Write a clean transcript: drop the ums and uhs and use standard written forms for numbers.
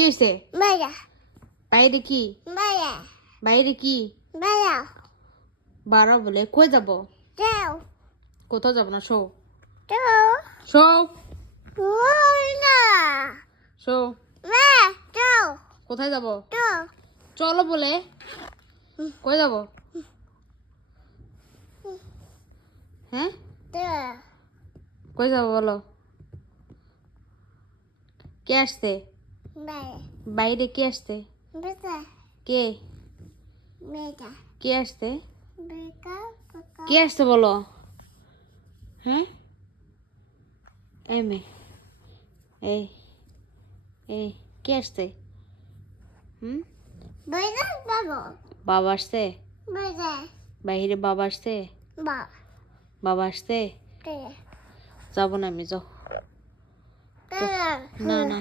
কি হইছে? বাইরে কি? বাইরে কি? বাড়া বলে কই যাব? কোথাও যাব না, শো শো শো কোথায় যাব? চলো বলে কই যাব? হ্যাঁ কই যাব বলো? কে আসছে? বাইরে কে আসছে? কে কে আসছে? কে আসছে বলো? হ্যাঁ এই মেয়ে, এই এই কে আসছে? বাবা আসছে? বাইরে বাবা আসছে? বাবা আসছে? যাবো না আমি, যাও। না না